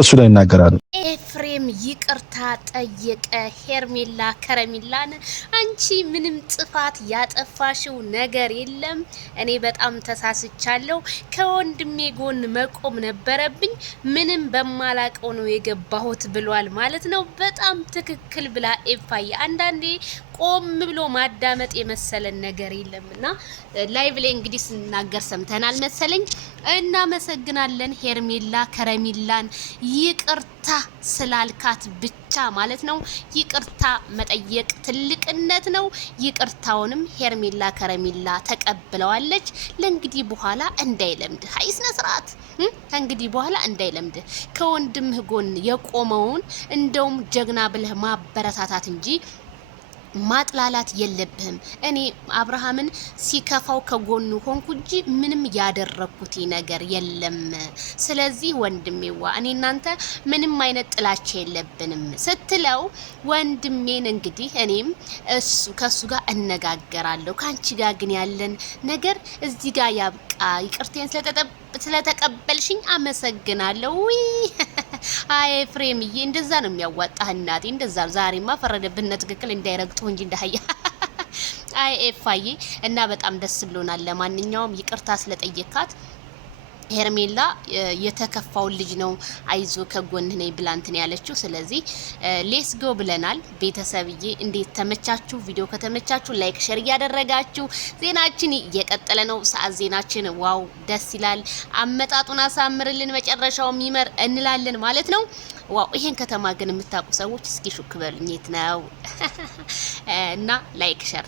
እሱ ላይ እናገራለሁ። ኤፍሬም ይቅርታ ጠየቀ ሄርሜላ ከረሚላን። አንቺ ምንም ጥፋት ያጠፋሽው ነገር የለም፣ እኔ በጣም ተሳስቻለሁ፣ ከወንድሜ ጎን መቆም ነበረብኝ፣ ምንም በማላቀው ነው የገባሁት ብሏል ማለት ነው። በጣም ትክክል ብላ ኤፋዬ። አንዳንዴ ቆም ብሎ ማዳመጥ የመሰለን ነገር የለምና ላይቭ ላይ እንግዲህ ስናገር ሰምተናል መሰለኝ። እናመሰግናለን ሄርሜላ ከረሚላን ይቅርታ ስላልካት ብቻ ማለት ነው። ይቅርታ መጠየቅ ትልቅነት ነው። ይቅርታውንም ሄርሜላ ከረሚላ ተቀብለዋለች። ለእንግዲህ በኋላ እንዳይለምድ ሀይስነ ስርዓት ከእንግዲህ በኋላ እንዳይለምድ ከወንድምህ ጎን የቆመውን እንደውም ጀግና ብለህ ማበረታታት እንጂ ማጥላላት የለብህም። እኔ አብርሃምን ሲከፋው ከጎኑ ሆንኩ እንጂ ምንም ያደረኩት ነገር የለም። ስለዚህ ወንድሜዋ እኔ እናንተ ምንም አይነት ጥላቻ የለብንም ስትለው ወንድሜን እንግዲህ እኔም ከሱ ጋር እነጋገራለሁ። ካንቺ ጋር ግን ያለን ነገር እዚህ ጋር ያብቃ። ይቅርቴን ስለተቀበልሽኝ አመሰግናለሁ። አይ ኤፍሬምዬ እንደዛ ነው የሚያዋጣህ እናቴ፣ እንደዛ ዛሬማ ፈረደብን ትክክል እንዳይረግጡ እንጂ እንዳያ አይ ኤፋዬ እና በጣም ደስ ብሎናል። ለማንኛውም ይቅርታ ስለጠየካት ሄርሜላ የተከፋውን ልጅ ነው አይዞ ከጎንህ ነኝ ብላንትን ያለችው። ስለዚህ ሌስ ጎ ብለናል። ቤተሰብዬ እንዴት ተመቻችሁ? ቪዲዮ ከተመቻችሁ ላይክ ሼር እያደረጋችሁ ዜናችን እየቀጠለ ነው። ሰዓት ዜናችን ዋው ደስ ይላል። አመጣጡን አሳምርልን፣ መጨረሻው ይመር እንላለን ማለት ነው። ዋው ይሄን ከተማ ግን የምታውቁ ሰዎች እስኪ ሹክ በሉኝ የት ነው እና ላይክ ሼር